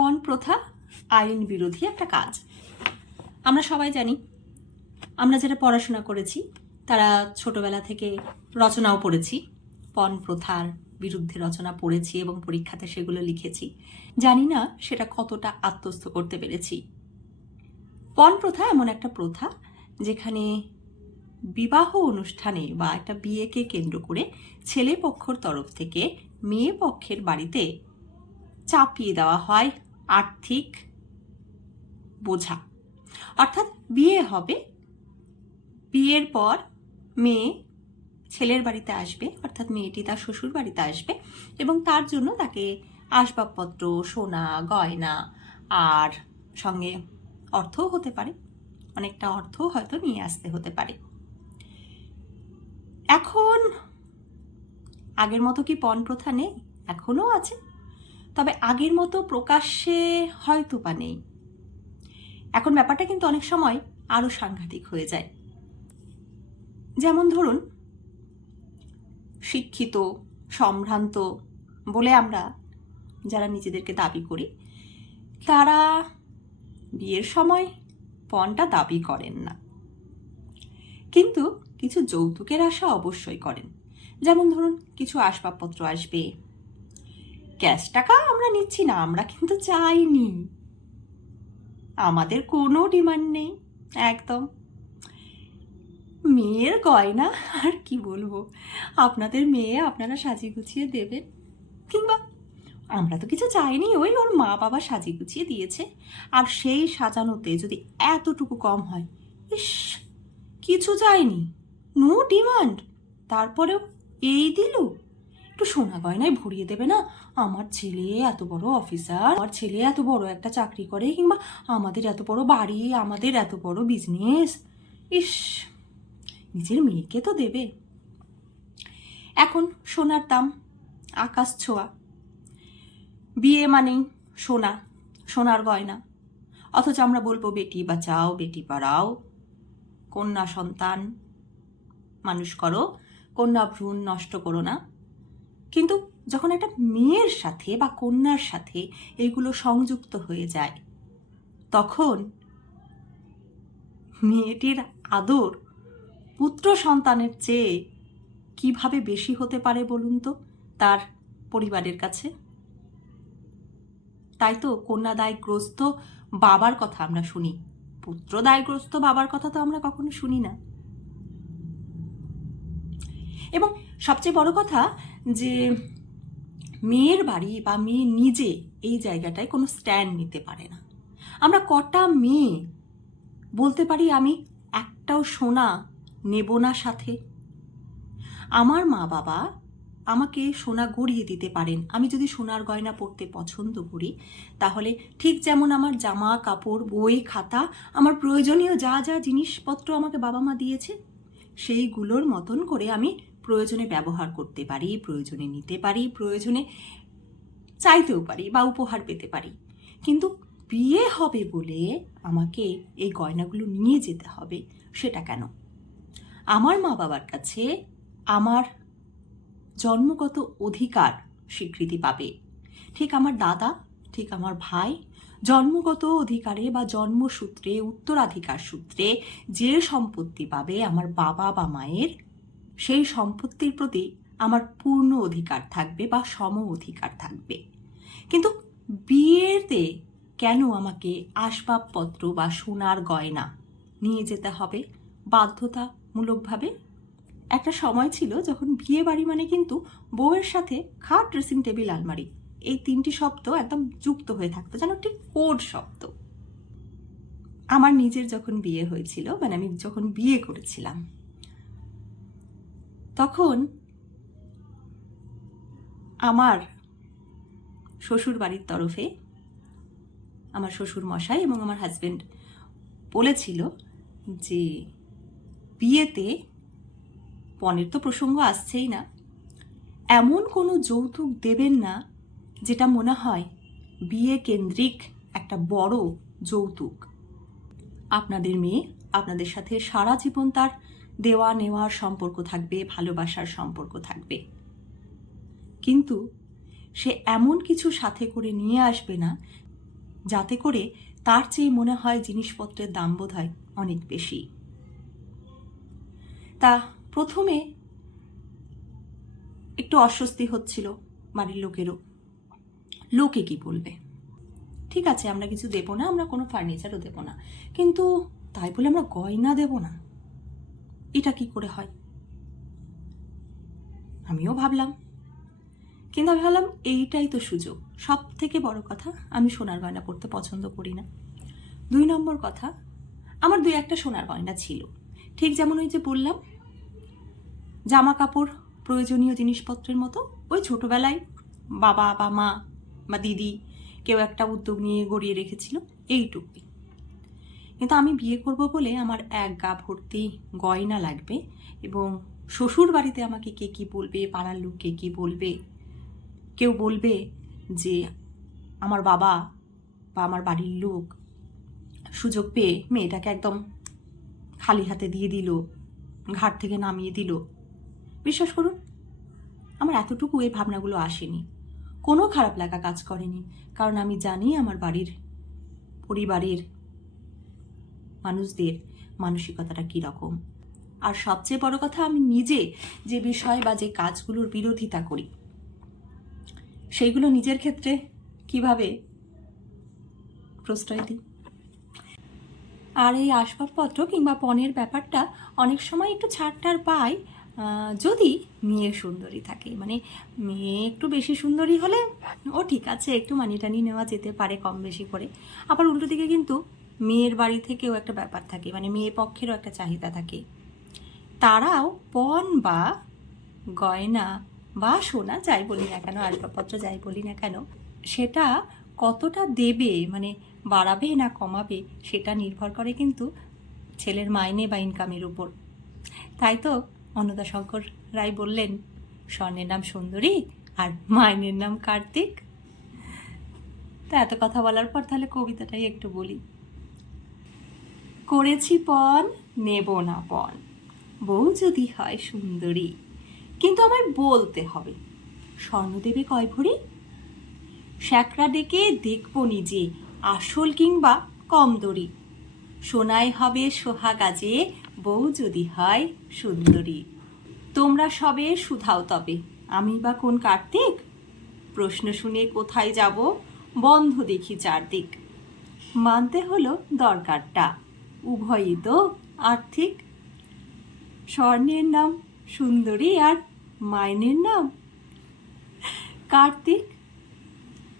পণ প্রথা আইন বিরোধী একটা কাজ। আমরা সবাই জানি, আমরা যারা পড়াশোনা করেছি তারা ছোটবেলা থেকে রচনাও পড়েছি, পণ প্রথার বিরুদ্ধে রচনা পড়েছি এবং পরীক্ষাতে সেগুলো লিখেছি। জানি না সেটা কতটা আত্মস্থ করতে পেরেছি। পণ প্রথা এমন একটা প্রথা যেখানে বিবাহ অনুষ্ঠানে বা একটা বিয়েকে কেন্দ্র করে ছেলে পক্ষের তরফ থেকে মেয়ে পক্ষের বাড়িতে চাপিয়ে দেওয়া হয় আর্থিক বোঝা। অর্থাৎ বিয়ে হবে, বিয়ের পর মেয়ে ছেলের বাড়িতে আসবে, অর্থাৎ মেয়েটি তার শ্বশুর বাড়িতে আসবে এবং তার জন্য তাকে আসবাবপত্র, সোনা, গয়না আর সঙ্গে অর্থও হতে পারে, অনেকটা অর্থও হয়তো নিয়ে আসতে হতে পারে। এখন আগের মতো কি পণ প্রথা নেই? এখনও আছে, তবে আগের মতো প্রকাশ্যে হয়তো বা নেই। এখন ব্যাপারটা কিন্তু অনেক সময় আরো সাংঘাতিক হয়ে যায়। যেমন ধরুন, শিক্ষিত, সম্ভ্রান্ত বলে আমরা যারা নিজেদেরকে দাবি করি, তারা বিয়ের সময় পণটা দাবি করেন না, কিন্তু কিছু যৌতুকের আশা অবশ্যই করেন। যেমন ধরুন, কিছু আসবাবপত্র আসবে। ক্যাশ টাকা আমরা নিচ্ছি না, আমরা কিন্তু চাইনি, আমাদের কোনো ডিমান্ড নেই একদম। মেয়ের গয়না আর কি বলবো, আপনাদের মেয়ে আপনারা সাজিয়ে গুছিয়ে দেবেন, কিংবা আমরা তো কিছু চাইনি, ওই ওর মা বাবা সাজিয়ে গুছিয়ে দিয়েছে, আর সেই সাজানোতে যদি এতটুকু কম হয়, ইস কিছু চাইনি, নো ডিমান্ড, তারপরেও এই দিল, একটু সোনা গয়নায় ভরিয়ে দেবে না? আমার ছেলে এত বড় অফিসার, আমার ছেলে এত বড় একটা চাকরি করে, কিংবা আমাদের এত বড় বাড়ি, আমাদের এত বড় বিজনেস, ইস নিজের মেয়েকে তো দেবে। এখন সোনার দাম আকাশ ছোঁয়া, বিয়ে মানেই সোনা, সোনার গয়না, অথচ আমরা বলবো বেটি বাঁচাও বেটি পড়াও, কন্যা সন্তান মানুষ করো, কন্যা ভ্রূণ নষ্ট করো না। কিন্তু যখন একটা মেয়ের সাথে বা কন্যার সাথে এইগুলো সংযুক্ত হয়ে যায়, তখন মেয়েটির আদর পুত্র সন্তানের চেয়ে কিভাবে বেশি হতে পারে বলুন তো তার পরিবারের কাছে? তাই তো কন্যা দায়গ্রস্ত বাবার কথা আমরা শুনি, পুত্র দায়গ্রস্ত বাবার কথা তো আমরা কখনো শুনি না। এবং সবচেয়ে বড় কথা যে মেয়ের বাড়ি বা মেয়ে নিজে এই জায়গাটায় কোনো স্ট্যান্ড নিতে পারে না। আমরা কটা মেয়ে বলতে পারি আমি একটাও সোনা নেব না সাথে? আমার মা বাবা আমাকে সোনা গড়িয়ে দিতে পারেন, আমি যদি সোনার গয়না পরতে পছন্দ করি, তাহলে ঠিক যেমন আমার জামা কাপড়, বই খাতা, আমার প্রয়োজনীয় যা যা জিনিসপত্র আমাকে বাবা মা দিয়েছে, সেইগুলোর মতন করে আমি প্রয়োজনে ব্যবহার করতে পারি, প্রয়োজনে নিতে পারি, প্রয়োজনে চাইতেও পারি বা উপহার পেতে পারি। কিন্তু বিয়ে হবে বলে আমাকে এই গয়নাগুলো নিয়ে যেতে হবে, সেটা কেন? আমার মা বাবার কাছে আমার জন্মগত অধিকার স্বীকৃতি পাবে, ঠিক আমার দাদা, ঠিক আমার ভাই জন্মগত অধিকারে বা জন্মসূত্রে, উত্তরাধিকার সূত্রে যে সম্পত্তি পাবে আমার বাবা বা মায়ের, সেই সম্পত্তির প্রতি আমার পূর্ণ অধিকার থাকবে বা সম অধিকার থাকবে। কিন্তু বিয়েতে কেন আমাকে আসবাবপত্র বা সোনার গয়না নিয়ে যেতে হবে বাধ্যতামূলকভাবে? একটা সময় ছিল যখন বিয়ে বাড়ি মানে কিন্তু বউয়ের সাথে খাট, ড্রেসিং টেবিল, আলমারি, এই তিনটি শব্দ একদম যুক্ত হয়ে থাকতো, যেন ঠিক কোড শব্দ। আমার নিজের যখন বিয়ে হয়েছিল, মানে আমি যখন বিয়ে করেছিলাম, তখন আমার শ্বশুর বাড়ির তরফে আমার শ্বশুর মশাই এবং আমার হাজবেন্ড বলেছিল যে বিয়েতে পণের তো প্রসঙ্গ আসছেই না, এমন কোনো যৌতুক দেবেন না যেটা মনে হয় বিয়ে কেন্দ্রিক একটা বড় যৌতুক। আপনাদের মেয়ে আপনাদের সাথে সারা জীবন তার দেওয়া নেওয়ার সম্পর্ক থাকবে, ভালোবাসার সম্পর্ক থাকবে, কিন্তু সে এমন কিছু সাথে করে নিয়ে আসবে না যাতে করে তার চেয়ে মনে হয় জিনিসপত্রের দাম বোধ হয় অনেক বেশি। তা প্রথমে একটু অস্বস্তি হচ্ছিল বাড়ির লোকেরও, লোকে কি বলবে। ঠিক আছে, আমরা কিছু দেবো না, আমরা কোনো ফার্নিচারও দেবো না, কিন্তু তাই বলে আমরা গয়না দেব না, এটা কি করে হয়? আমিও ভাবলাম, কিন্তু আমি ভাবলাম এইটাই তো সুযোগ। সব থেকে বড় কথা, আমি সোনার গয়না পরতে পছন্দ করি না। 2 নম্বর কথা, আমার 2-1টা সোনার গয়না ছিল, ঠিক যেমন ওই যে বললাম জামা কাপড়, প্রয়োজনীয় জিনিসপত্রের মতো ওই ছোটবেলায় বাবা বা মা বা দিদি কেউ একটা উদ্যোগ নিয়ে গড়িয়ে রেখেছিল, এইটুকুই। কিন্তু আমি বিয়ে করব বলে আমার এক গা ভর্তি গয়না লাগবে, এবং শ্বশুর বাড়িতে আমাকে কে কি বলবে, পাড়ার লোক কে কি বলবে, কেউ বলবে যে আমার বাবা বা আমার বাড়ির লোক সুযোগ পেয়ে মেয়েটাকে একদম খালি হাতে দিয়ে দিল, ঘাট থেকে নামিয়ে দিল। বিশ্বাস করুন, আমার এতটুকু এই ভাবনাগুলো আসেনি, কোনো খারাপ লাগা কাজ করেনি, কারণ আমি জানি আমার বাড়ির পরিবারের মানুষদের মানসিকতাটা কীরকম। আর সবচেয়ে বড় কথা, আমি নিজে যে বিষয় বা যে কাজগুলোর বিরোধিতা করি সেইগুলো নিজের ক্ষেত্রে কিভাবে প্রশ্রয় দিই। আর এই আসবাবপত্র কিংবা পণের ব্যাপারটা অনেক সময় একটু ছাড়টার পাই, যদি মেয়ে সুন্দরী থাকে। মানে মেয়ে একটু বেশি সুন্দরী হলে ও ঠিক আছে, একটু মানি টানি নেওয়া যেতে পারে কম বেশি করে। আবার উল্টো দিকে কিন্তু মেয়ের বাড়ি থেকেও একটা ব্যাপার থাকে, মানে মেয়ে পক্ষেরও একটা চাহিদা থাকে, তারাও পণ বা গয়না বা সোনা যাই বলি না কেন, আসবাবপত্র যাই বলি না কেন, সেটা কতটা দেবে, মানে বাড়াবে না কমাবে, সেটা নির্ভর করে কিন্তু ছেলের মাইনে বা ইনকামের উপর। তাই তো অন্নদাশঙ্কর রায় বললেন, স্বর্ণের নাম সুন্দরী আর মাইনের নাম কার্তিক। তা এত কথা বলার পর তাহলে কবিতাটাই একটু বলি। করেছি পণ, নেব না পণ, বউ যদি হয় সুন্দরী, কিন্তু আমায় বলতে হবে স্বর্ণ দেবে কয় ভরি, শ্যাকরা ডেকে দেখবো নিজে আসল কিংবা কম দড়ি, সোনায় হবে সোহাগাজে বউ যদি হয় সুন্দরী। তোমরা সবে শুধাও তবে আমি বা কোন কার্তিক, প্রশ্ন শুনে কোথায় যাব বন্ধ দেখি চারদিক, মানতে হলো দরকারটা উভয়ই তো আর্থিক, স্বর্ণের নাম সুন্দরী আর মাইনের নাম কার্তিক।